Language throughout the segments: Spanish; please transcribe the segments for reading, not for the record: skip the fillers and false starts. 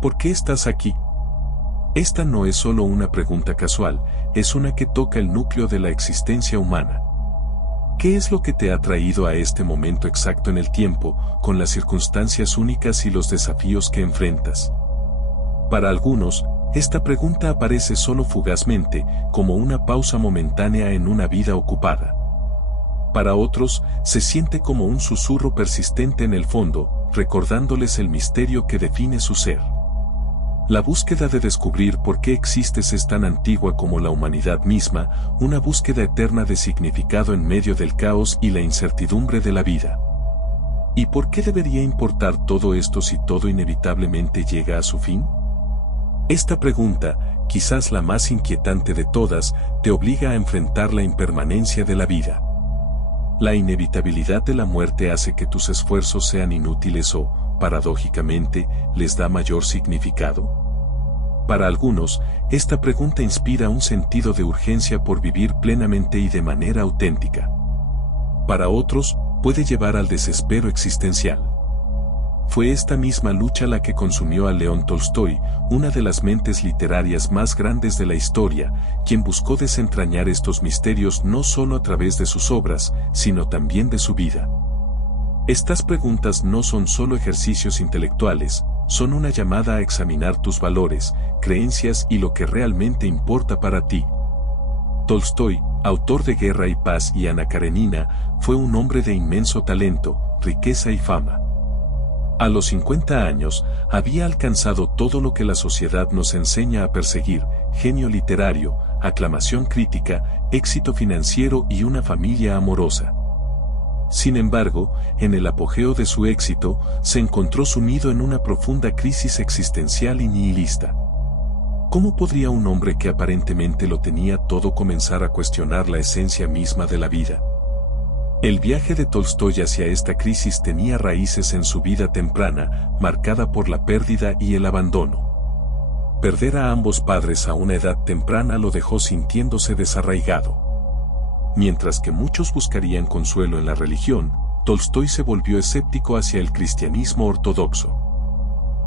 ¿Por qué estás aquí? Esta no es solo una pregunta casual, es una que toca el núcleo de la existencia humana. ¿Qué es lo que te ha traído a este momento exacto en el tiempo, con las circunstancias únicas y los desafíos que enfrentas? Para algunos, esta pregunta aparece solo fugazmente, como una pausa momentánea en una vida ocupada. Para otros, se siente como un susurro persistente en el fondo, recordándoles el misterio que define su ser. La búsqueda de descubrir por qué existes es tan antigua como la humanidad misma, una búsqueda eterna de significado en medio del caos y la incertidumbre de la vida. ¿Y por qué debería importar todo esto si todo inevitablemente llega a su fin? Esta pregunta, quizás la más inquietante de todas, te obliga a enfrentar la impermanencia de la vida. La inevitabilidad de la muerte hace que tus esfuerzos sean inútiles o, paradójicamente, les da mayor significado. Para algunos, esta pregunta inspira un sentido de urgencia por vivir plenamente y de manera auténtica. Para otros, puede llevar al desespero existencial. Fue esta misma lucha la que consumió a León Tolstói, una de las mentes literarias más grandes de la historia, quien buscó desentrañar estos misterios no solo a través de sus obras, sino también de su vida. Estas preguntas no son solo ejercicios intelectuales, son una llamada a examinar tus valores, creencias y lo que realmente importa para ti. Tolstói, autor de Guerra y Paz y Ana Karenina, fue un hombre de inmenso talento, riqueza y fama. A los 50 años, había alcanzado todo lo que la sociedad nos enseña a perseguir: genio literario, aclamación crítica, éxito financiero y una familia amorosa. Sin embargo, en el apogeo de su éxito, se encontró sumido en una profunda crisis existencial y nihilista. ¿Cómo podría un hombre que aparentemente lo tenía todo comenzar a cuestionar la esencia misma de la vida? El viaje de Tolstói hacia esta crisis tenía raíces en su vida temprana, marcada por la pérdida y el abandono. Perder a ambos padres a una edad temprana lo dejó sintiéndose desarraigado. Mientras que muchos buscarían consuelo en la religión, Tolstói se volvió escéptico hacia el cristianismo ortodoxo.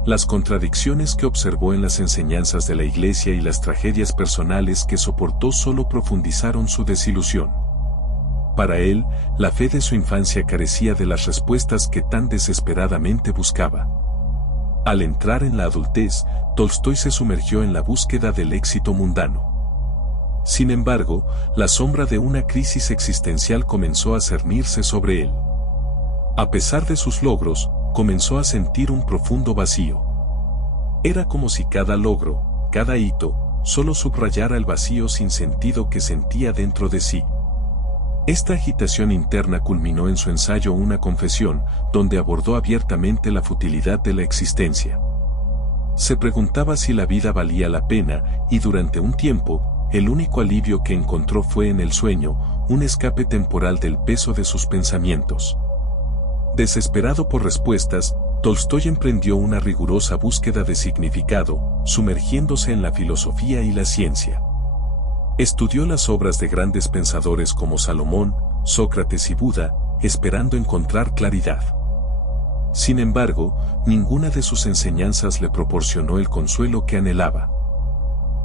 Las contradicciones que observó en las enseñanzas de la Iglesia y las tragedias personales que soportó solo profundizaron su desilusión. Para él, la fe de su infancia carecía de las respuestas que tan desesperadamente buscaba. Al entrar en la adultez, Tolstói se sumergió en la búsqueda del éxito mundano. Sin embargo, la sombra de una crisis existencial comenzó a cernirse sobre él. A pesar de sus logros, comenzó a sentir un profundo vacío. Era como si cada logro, cada hito, solo subrayara el vacío sin sentido que sentía dentro de sí. Esta agitación interna culminó en su ensayo Una confesión, donde abordó abiertamente la futilidad de la existencia. Se preguntaba si la vida valía la pena, y durante un tiempo, el único alivio que encontró fue en el sueño, un escape temporal del peso de sus pensamientos. Desesperado por respuestas, Tolstói emprendió una rigurosa búsqueda de significado, sumergiéndose en la filosofía y la ciencia. Estudió las obras de grandes pensadores como Salomón, Sócrates y Buda, esperando encontrar claridad. Sin embargo, ninguna de sus enseñanzas le proporcionó el consuelo que anhelaba.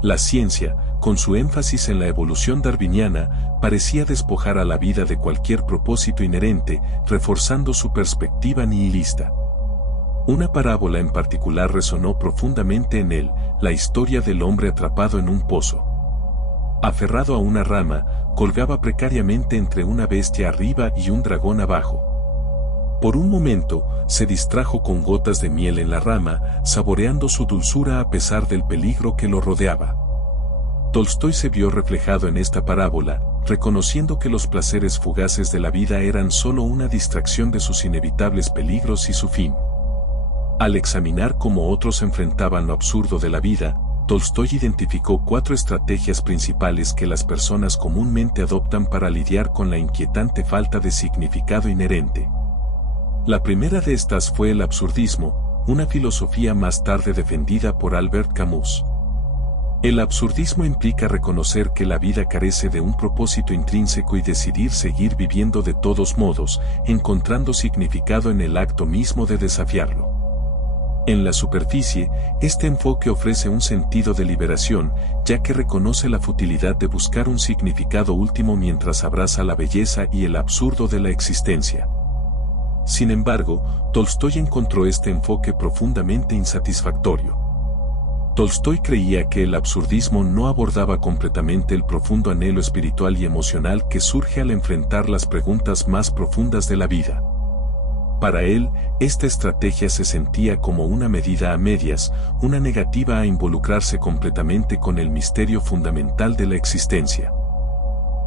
La ciencia, con su énfasis en la evolución darwiniana, parecía despojar a la vida de cualquier propósito inherente, reforzando su perspectiva nihilista. Una parábola en particular resonó profundamente en él: la historia del hombre atrapado en un pozo. Aferrado a una rama, colgaba precariamente entre una bestia arriba y un dragón abajo. Por un momento, se distrajo con gotas de miel en la rama, saboreando su dulzura a pesar del peligro que lo rodeaba. Tolstói se vio reflejado en esta parábola, reconociendo que los placeres fugaces de la vida eran solo una distracción de sus inevitables peligros y su fin. Al examinar cómo otros enfrentaban lo absurdo de la vida, Tolstói identificó 4 estrategias principales que las personas comúnmente adoptan para lidiar con la inquietante falta de significado inherente. La primera de estas fue el absurdismo, una filosofía más tarde defendida por Albert Camus. El absurdismo implica reconocer que la vida carece de un propósito intrínseco y decidir seguir viviendo de todos modos, encontrando significado en el acto mismo de desafiarlo. En la superficie, este enfoque ofrece un sentido de liberación, ya que reconoce la futilidad de buscar un significado último mientras abraza la belleza y el absurdo de la existencia. Sin embargo, Tolstói encontró este enfoque profundamente insatisfactorio. Tolstói creía que el absurdismo no abordaba completamente el profundo anhelo espiritual y emocional que surge al enfrentar las preguntas más profundas de la vida. Para él, esta estrategia se sentía como una medida a medias, una negativa a involucrarse completamente con el misterio fundamental de la existencia.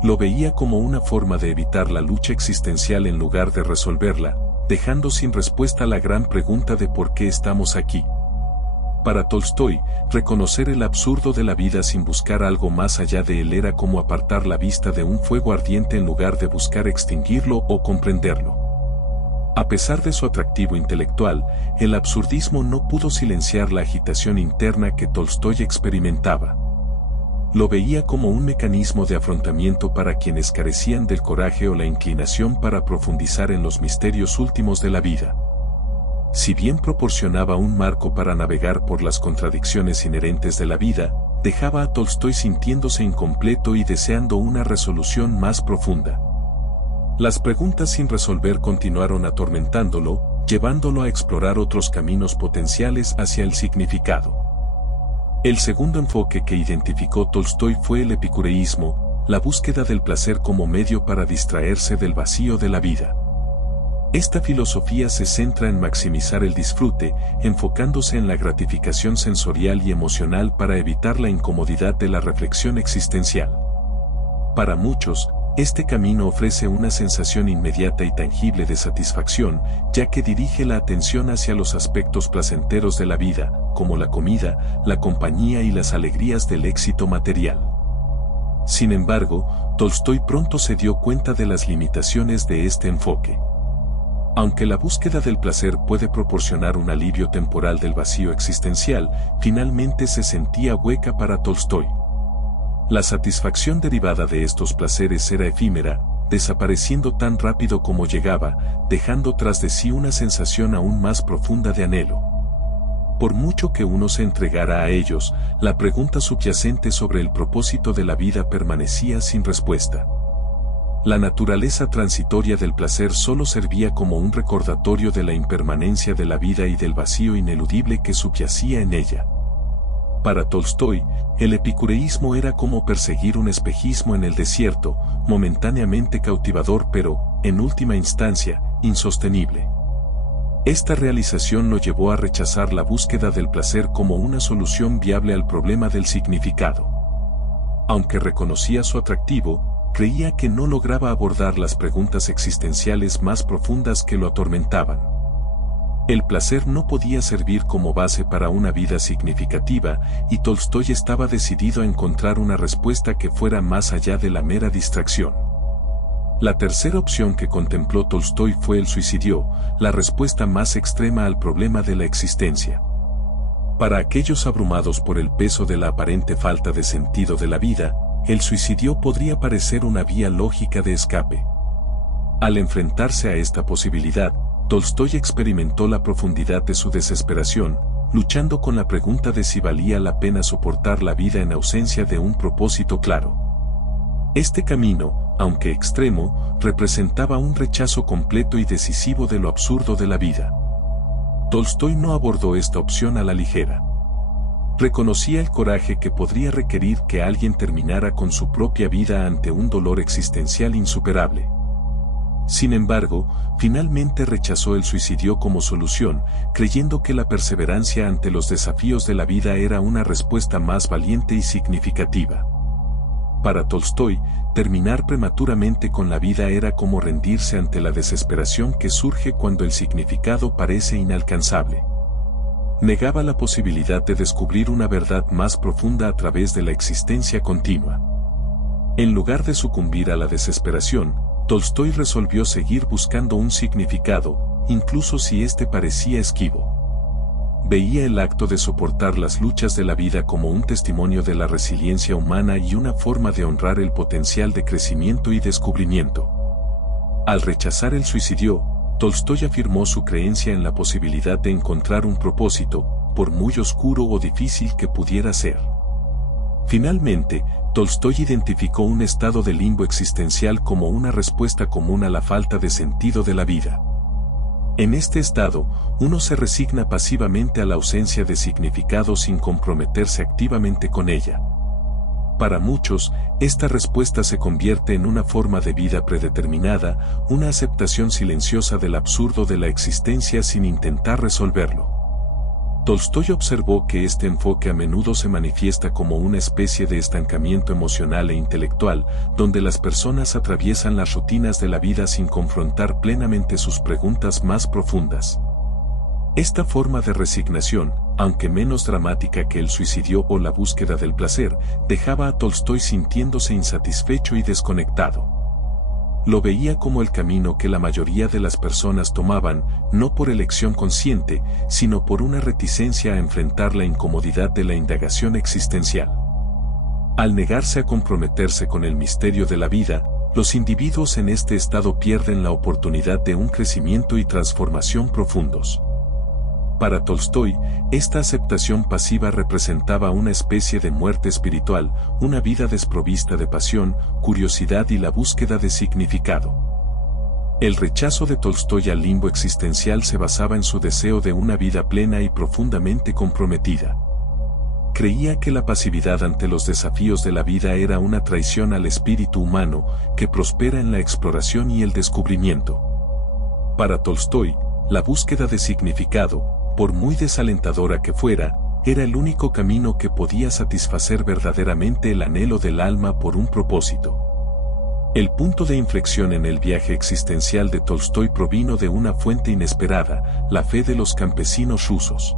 Lo veía como una forma de evitar la lucha existencial en lugar de resolverla, dejando sin respuesta la gran pregunta de por qué estamos aquí. Para Tolstói, reconocer el absurdo de la vida sin buscar algo más allá de él era como apartar la vista de un fuego ardiente en lugar de buscar extinguirlo o comprenderlo. A pesar de su atractivo intelectual, el absurdismo no pudo silenciar la agitación interna que Tolstói experimentaba. Lo veía como un mecanismo de afrontamiento para quienes carecían del coraje o la inclinación para profundizar en los misterios últimos de la vida. Si bien proporcionaba un marco para navegar por las contradicciones inherentes de la vida, dejaba a Tolstói sintiéndose incompleto y deseando una resolución más profunda. Las preguntas sin resolver continuaron atormentándolo, llevándolo a explorar otros caminos potenciales hacia el significado. El segundo enfoque que identificó Tolstói fue el epicureísmo, la búsqueda del placer como medio para distraerse del vacío de la vida. Esta filosofía se centra en maximizar el disfrute, enfocándose en la gratificación sensorial y emocional para evitar la incomodidad de la reflexión existencial. Para muchos, este camino ofrece una sensación inmediata y tangible de satisfacción, ya que dirige la atención hacia los aspectos placenteros de la vida, como la comida, la compañía y las alegrías del éxito material. Sin embargo, Tolstói pronto se dio cuenta de las limitaciones de este enfoque. Aunque la búsqueda del placer puede proporcionar un alivio temporal del vacío existencial, finalmente se sentía hueca para Tolstói. La satisfacción derivada de estos placeres era efímera, desapareciendo tan rápido como llegaba, dejando tras de sí una sensación aún más profunda de anhelo. Por mucho que uno se entregara a ellos, la pregunta subyacente sobre el propósito de la vida permanecía sin respuesta. La naturaleza transitoria del placer solo servía como un recordatorio de la impermanencia de la vida y del vacío ineludible que subyacía en ella. Para Tolstói, el epicureísmo era como perseguir un espejismo en el desierto, momentáneamente cautivador pero, en última instancia, insostenible. Esta realización lo llevó a rechazar la búsqueda del placer como una solución viable al problema del significado. Aunque reconocía su atractivo, creía que no lograba abordar las preguntas existenciales más profundas que lo atormentaban. El placer no podía servir como base para una vida significativa, y Tolstói estaba decidido a encontrar una respuesta que fuera más allá de la mera distracción. La tercera opción que contempló Tolstói fue el suicidio, la respuesta más extrema al problema de la existencia. Para aquellos abrumados por el peso de la aparente falta de sentido de la vida, el suicidio podría parecer una vía lógica de escape. Al enfrentarse a esta posibilidad, Tolstói experimentó la profundidad de su desesperación, luchando con la pregunta de si valía la pena soportar la vida en ausencia de un propósito claro. Este camino, aunque extremo, representaba un rechazo completo y decisivo de lo absurdo de la vida. Tolstói no abordó esta opción a la ligera. Reconocía el coraje que podría requerir que alguien terminara con su propia vida ante un dolor existencial insuperable. Sin embargo, finalmente rechazó el suicidio como solución, creyendo que la perseverancia ante los desafíos de la vida era una respuesta más valiente y significativa. Para Tolstói, terminar prematuramente con la vida era como rendirse ante la desesperación que surge cuando el significado parece inalcanzable. Negaba la posibilidad de descubrir una verdad más profunda a través de la existencia continua. En lugar de sucumbir a la desesperación, Tolstói resolvió seguir buscando un significado, incluso si éste parecía esquivo. Veía el acto de soportar las luchas de la vida como un testimonio de la resiliencia humana y una forma de honrar el potencial de crecimiento y descubrimiento. Al rechazar el suicidio, Tolstói afirmó su creencia en la posibilidad de encontrar un propósito, por muy oscuro o difícil que pudiera ser. Finalmente, Tolstói identificó un estado de limbo existencial como una respuesta común a la falta de sentido de la vida. En este estado, uno se resigna pasivamente a la ausencia de significado sin comprometerse activamente con ella. Para muchos, esta respuesta se convierte en una forma de vida predeterminada, una aceptación silenciosa del absurdo de la existencia sin intentar resolverlo. Tolstói observó que este enfoque a menudo se manifiesta como una especie de estancamiento emocional e intelectual, donde las personas atraviesan las rutinas de la vida sin confrontar plenamente sus preguntas más profundas. Esta forma de resignación, aunque menos dramática que el suicidio o la búsqueda del placer, dejaba a Tolstói sintiéndose insatisfecho y desconectado. Lo veía como el camino que la mayoría de las personas tomaban, no por elección consciente, sino por una reticencia a enfrentar la incomodidad de la indagación existencial. Al negarse a comprometerse con el misterio de la vida, los individuos en este estado pierden la oportunidad de un crecimiento y transformación profundos. Para Tolstói, esta aceptación pasiva representaba una especie de muerte espiritual, una vida desprovista de pasión, curiosidad y la búsqueda de significado. El rechazo de Tolstói al limbo existencial se basaba en su deseo de una vida plena y profundamente comprometida. Creía que la pasividad ante los desafíos de la vida era una traición al espíritu humano, que prospera en la exploración y el descubrimiento. Para Tolstói, la búsqueda de significado, por muy desalentadora que fuera, era el único camino que podía satisfacer verdaderamente el anhelo del alma por un propósito. El punto de inflexión en el viaje existencial de Tolstói provino de una fuente inesperada, la fe de los campesinos rusos.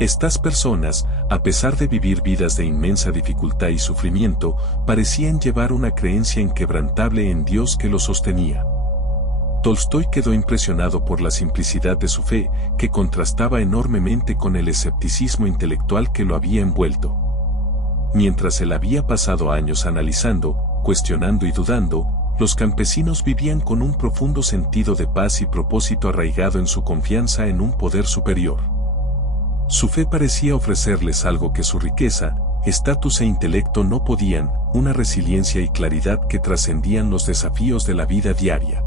Estas personas, a pesar de vivir vidas de inmensa dificultad y sufrimiento, parecían llevar una creencia inquebrantable en Dios que los sostenía. Tolstói quedó impresionado por la simplicidad de su fe, que contrastaba enormemente con el escepticismo intelectual que lo había envuelto. Mientras él había pasado años analizando, cuestionando y dudando, los campesinos vivían con un profundo sentido de paz y propósito arraigado en su confianza en un poder superior. Su fe parecía ofrecerles algo que su riqueza, estatus e intelecto no podían, una resiliencia y claridad que trascendían los desafíos de la vida diaria.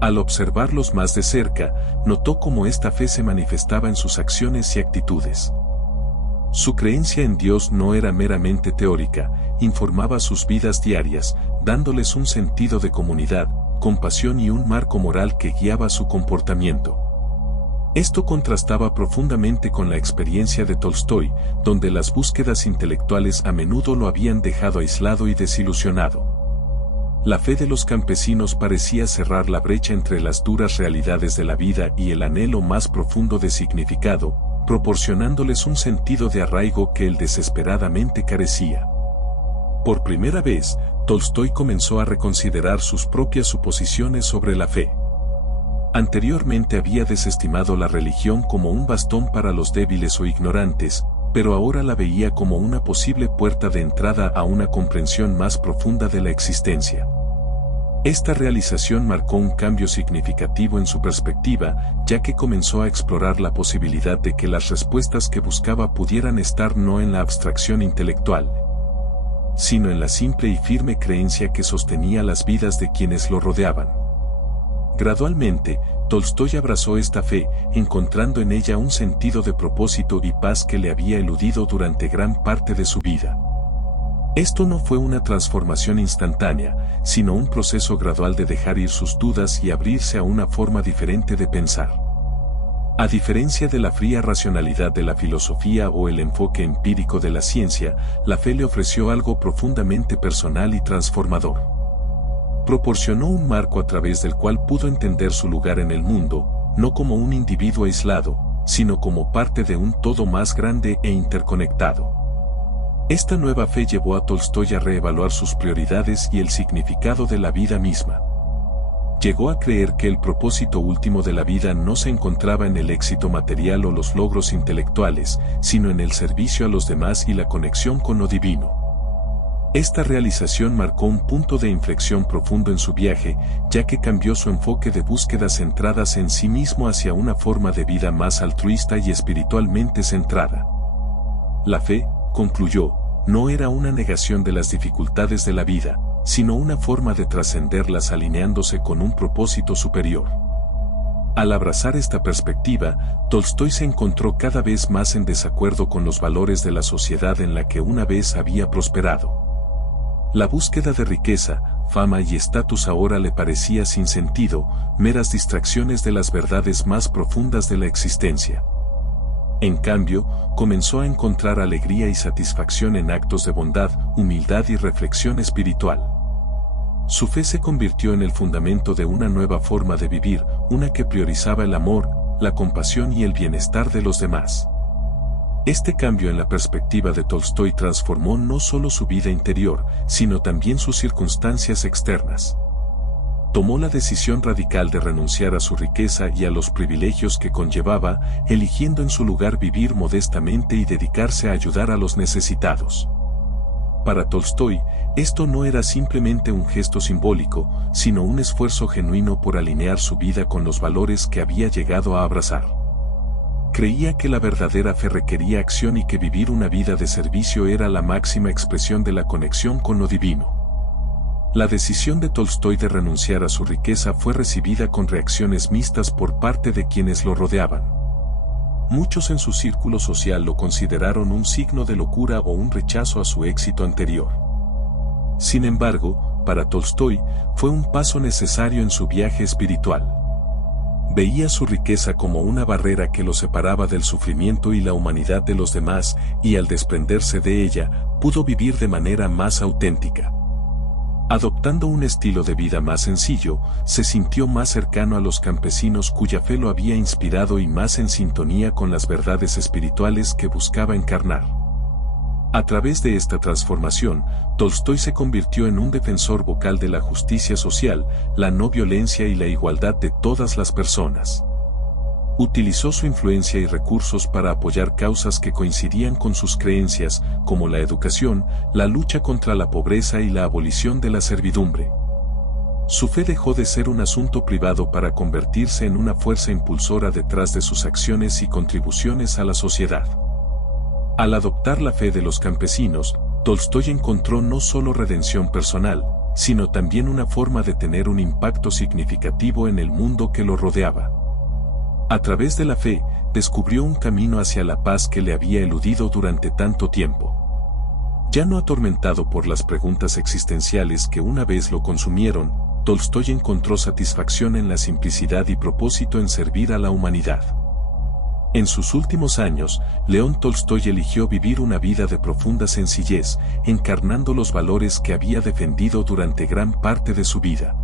Al observarlos más de cerca, notó cómo esta fe se manifestaba en sus acciones y actitudes. Su creencia en Dios no era meramente teórica, informaba sus vidas diarias, dándoles un sentido de comunidad, compasión y un marco moral que guiaba su comportamiento. Esto contrastaba profundamente con la experiencia de Tolstói, donde las búsquedas intelectuales a menudo lo habían dejado aislado y desilusionado. La fe de los campesinos parecía cerrar la brecha entre las duras realidades de la vida y el anhelo más profundo de significado, proporcionándoles un sentido de arraigo que él desesperadamente carecía. Por primera vez, Tolstói comenzó a reconsiderar sus propias suposiciones sobre la fe. Anteriormente había desestimado la religión como un bastón para los débiles o ignorantes, pero ahora la veía como una posible puerta de entrada a una comprensión más profunda de la existencia. Esta realización marcó un cambio significativo en su perspectiva, ya que comenzó a explorar la posibilidad de que las respuestas que buscaba pudieran estar no en la abstracción intelectual, sino en la simple y firme creencia que sostenía las vidas de quienes lo rodeaban. Gradualmente, Tolstói abrazó esta fe, encontrando en ella un sentido de propósito y paz que le había eludido durante gran parte de su vida. Esto no fue una transformación instantánea, sino un proceso gradual de dejar ir sus dudas y abrirse a una forma diferente de pensar. A diferencia de la fría racionalidad de la filosofía o el enfoque empírico de la ciencia, la fe le ofreció algo profundamente personal y transformador. Proporcionó un marco a través del cual pudo entender su lugar en el mundo, no como un individuo aislado, sino como parte de un todo más grande e interconectado. Esta nueva fe llevó a Tolstói a reevaluar sus prioridades y el significado de la vida misma. Llegó a creer que el propósito último de la vida no se encontraba en el éxito material o los logros intelectuales, sino en el servicio a los demás y la conexión con lo divino. Esta realización marcó un punto de inflexión profundo en su viaje, ya que cambió su enfoque de búsquedas centradas en sí mismo hacia una forma de vida más altruista y espiritualmente centrada. La fe, concluyó, no era una negación de las dificultades de la vida, sino una forma de trascenderlas alineándose con un propósito superior. Al abrazar esta perspectiva, Tolstói se encontró cada vez más en desacuerdo con los valores de la sociedad en la que una vez había prosperado. La búsqueda de riqueza, fama y estatus ahora le parecía sin sentido, meras distracciones de las verdades más profundas de la existencia. En cambio, comenzó a encontrar alegría y satisfacción en actos de bondad, humildad y reflexión espiritual. Su fe se convirtió en el fundamento de una nueva forma de vivir, una que priorizaba el amor, la compasión y el bienestar de los demás. Este cambio en la perspectiva de Tolstói transformó no solo su vida interior, sino también sus circunstancias externas. Tomó la decisión radical de renunciar a su riqueza y a los privilegios que conllevaba, eligiendo en su lugar vivir modestamente y dedicarse a ayudar a los necesitados. Para Tolstói, esto no era simplemente un gesto simbólico, sino un esfuerzo genuino por alinear su vida con los valores que había llegado a abrazar. Creía que la verdadera fe requería acción y que vivir una vida de servicio era la máxima expresión de la conexión con lo divino. La decisión de Tolstói de renunciar a su riqueza fue recibida con reacciones mixtas por parte de quienes lo rodeaban. Muchos en su círculo social lo consideraron un signo de locura o un rechazo a su éxito anterior. Sin embargo, para Tolstói, fue un paso necesario en su viaje espiritual. Veía su riqueza como una barrera que lo separaba del sufrimiento y la humanidad de los demás, y al desprenderse de ella, pudo vivir de manera más auténtica. Adoptando un estilo de vida más sencillo, se sintió más cercano a los campesinos cuya fe lo había inspirado y más en sintonía con las verdades espirituales que buscaba encarnar. A través de esta transformación, Tolstói se convirtió en un defensor vocal de la justicia social, la no violencia y la igualdad de todas las personas. Utilizó su influencia y recursos para apoyar causas que coincidían con sus creencias, como la educación, la lucha contra la pobreza y la abolición de la servidumbre. Su fe dejó de ser un asunto privado para convertirse en una fuerza impulsora detrás de sus acciones y contribuciones a la sociedad. Al adoptar la fe de los campesinos, Tolstói encontró no solo redención personal, sino también una forma de tener un impacto significativo en el mundo que lo rodeaba. A través de la fe, descubrió un camino hacia la paz que le había eludido durante tanto tiempo. Ya no atormentado por las preguntas existenciales que una vez lo consumieron, Tolstói encontró satisfacción en la simplicidad y propósito en servir a la humanidad. En sus últimos años, León Tolstói eligió vivir una vida de profunda sencillez, encarnando los valores que había defendido durante gran parte de su vida.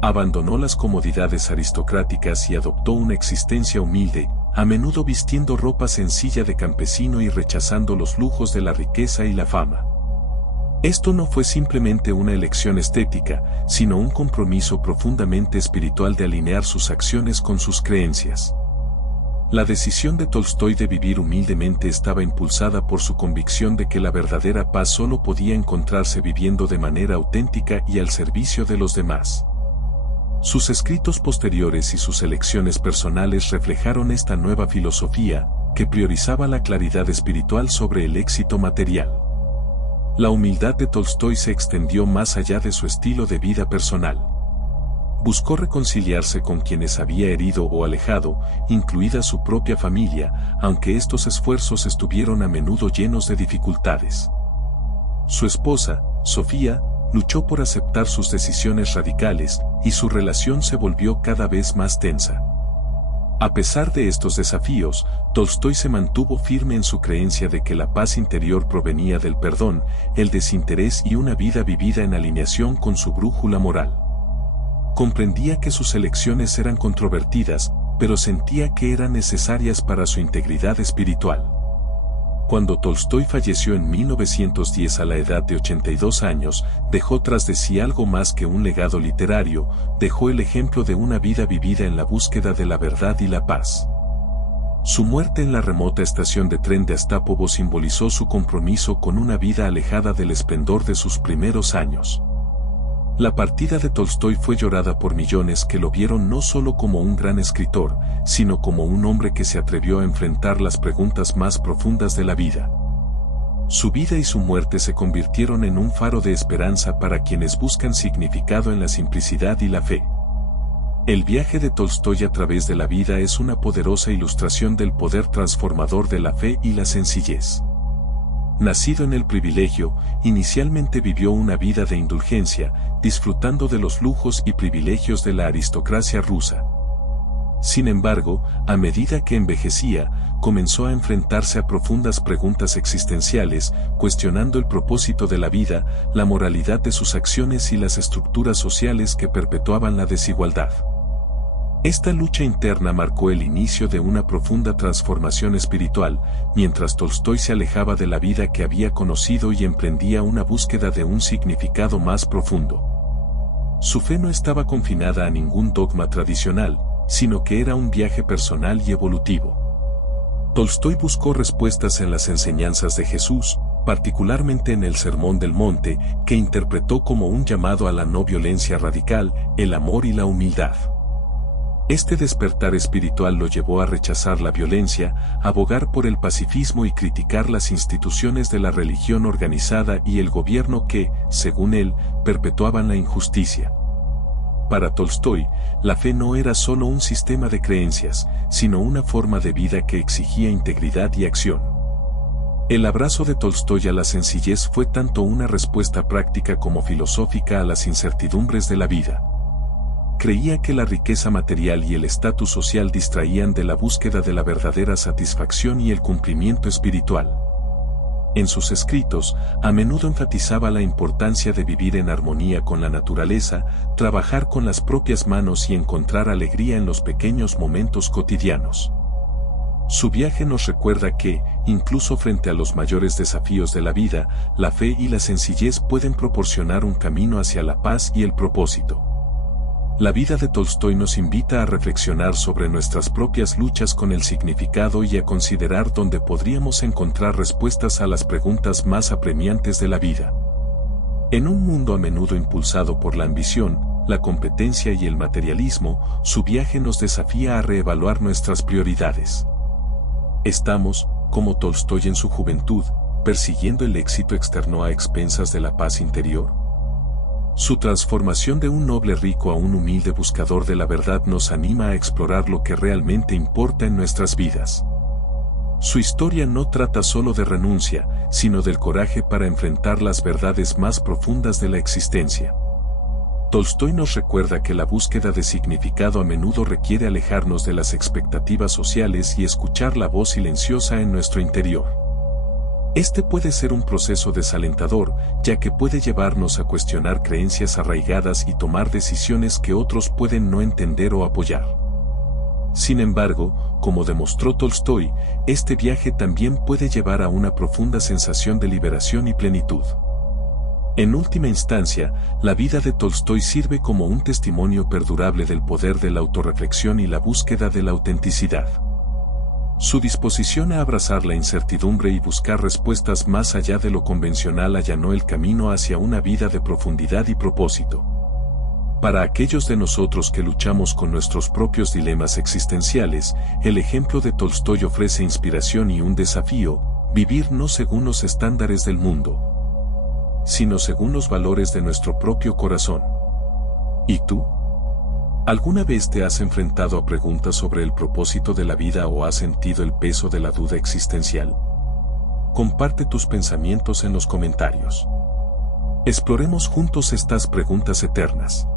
Abandonó las comodidades aristocráticas y adoptó una existencia humilde, a menudo vistiendo ropa sencilla de campesino y rechazando los lujos de la riqueza y la fama. Esto no fue simplemente una elección estética, sino un compromiso profundamente espiritual de alinear sus acciones con sus creencias. La decisión de Tolstói de vivir humildemente estaba impulsada por su convicción de que la verdadera paz solo podía encontrarse viviendo de manera auténtica y al servicio de los demás. Sus escritos posteriores y sus elecciones personales reflejaron esta nueva filosofía, que priorizaba la claridad espiritual sobre el éxito material. La humildad de Tolstói se extendió más allá de su estilo de vida personal. Buscó reconciliarse con quienes había herido o alejado, incluida su propia familia, aunque estos esfuerzos estuvieron a menudo llenos de dificultades. Su esposa, Sofía, luchó por aceptar sus decisiones radicales, y su relación se volvió cada vez más tensa. A pesar de estos desafíos, Tolstói se mantuvo firme en su creencia de que la paz interior provenía del perdón, el desinterés y una vida vivida en alineación con su brújula moral. Comprendía que sus elecciones eran controvertidas, pero sentía que eran necesarias para su integridad espiritual. Cuando Tolstói falleció en 1910 a la edad de 82 años, dejó tras de sí algo más que un legado literario, dejó el ejemplo de una vida vivida en la búsqueda de la verdad y la paz. Su muerte en la remota estación de tren de Astapovo simbolizó su compromiso con una vida alejada del esplendor de sus primeros años. La partida de Tolstói fue llorada por millones que lo vieron no solo como un gran escritor, sino como un hombre que se atrevió a enfrentar las preguntas más profundas de la vida. Su vida y su muerte se convirtieron en un faro de esperanza para quienes buscan significado en la simplicidad y la fe. El viaje de Tolstói a través de la vida es una poderosa ilustración del poder transformador de la fe y la sencillez. Nacido en el privilegio, inicialmente vivió una vida de indulgencia, disfrutando de los lujos y privilegios de la aristocracia rusa. Sin embargo, a medida que envejecía, comenzó a enfrentarse a profundas preguntas existenciales, cuestionando el propósito de la vida, la moralidad de sus acciones y las estructuras sociales que perpetuaban la desigualdad. Esta lucha interna marcó el inicio de una profunda transformación espiritual, mientras Tolstói se alejaba de la vida que había conocido y emprendía una búsqueda de un significado más profundo. Su fe no estaba confinada a ningún dogma tradicional, sino que era un viaje personal y evolutivo. Tolstói buscó respuestas en las enseñanzas de Jesús, particularmente en el Sermón del Monte, que interpretó como un llamado a la no violencia radical, el amor y la humildad. Este despertar espiritual lo llevó a rechazar la violencia, abogar por el pacifismo y criticar las instituciones de la religión organizada y el gobierno que, según él, perpetuaban la injusticia. Para Tolstói, la fe no era solo un sistema de creencias, sino una forma de vida que exigía integridad y acción. El abrazo de Tolstói a la sencillez fue tanto una respuesta práctica como filosófica a las incertidumbres de la vida. Creía que la riqueza material y el estatus social distraían de la búsqueda de la verdadera satisfacción y el cumplimiento espiritual. En sus escritos, a menudo enfatizaba la importancia de vivir en armonía con la naturaleza, trabajar con las propias manos y encontrar alegría en los pequeños momentos cotidianos. Su viaje nos recuerda que, incluso frente a los mayores desafíos de la vida, la fe y la sencillez pueden proporcionar un camino hacia la paz y el propósito. La vida de Tolstói nos invita a reflexionar sobre nuestras propias luchas con el significado y a considerar dónde podríamos encontrar respuestas a las preguntas más apremiantes de la vida. En un mundo a menudo impulsado por la ambición, la competencia y el materialismo, su viaje nos desafía a reevaluar nuestras prioridades. Estamos, como Tolstói en su juventud, persiguiendo el éxito externo a expensas de la paz interior. Su transformación de un noble rico a un humilde buscador de la verdad nos anima a explorar lo que realmente importa en nuestras vidas. Su historia no trata solo de renuncia, sino del coraje para enfrentar las verdades más profundas de la existencia. Tolstói nos recuerda que la búsqueda de significado a menudo requiere alejarnos de las expectativas sociales y escuchar la voz silenciosa en nuestro interior. Este puede ser un proceso desalentador, ya que puede llevarnos a cuestionar creencias arraigadas y tomar decisiones que otros pueden no entender o apoyar. Sin embargo, como demostró Tolstói, este viaje también puede llevar a una profunda sensación de liberación y plenitud. En última instancia, la vida de Tolstói sirve como un testimonio perdurable del poder de la autorreflexión y la búsqueda de la autenticidad. Su disposición a abrazar la incertidumbre y buscar respuestas más allá de lo convencional allanó el camino hacia una vida de profundidad y propósito. Para aquellos de nosotros que luchamos con nuestros propios dilemas existenciales, el ejemplo de Tolstói ofrece inspiración y un desafío: vivir no según los estándares del mundo, sino según los valores de nuestro propio corazón. ¿Y tú? ¿Alguna vez te has enfrentado a preguntas sobre el propósito de la vida o has sentido el peso de la duda existencial? Comparte tus pensamientos en los comentarios. Exploremos juntos estas preguntas eternas.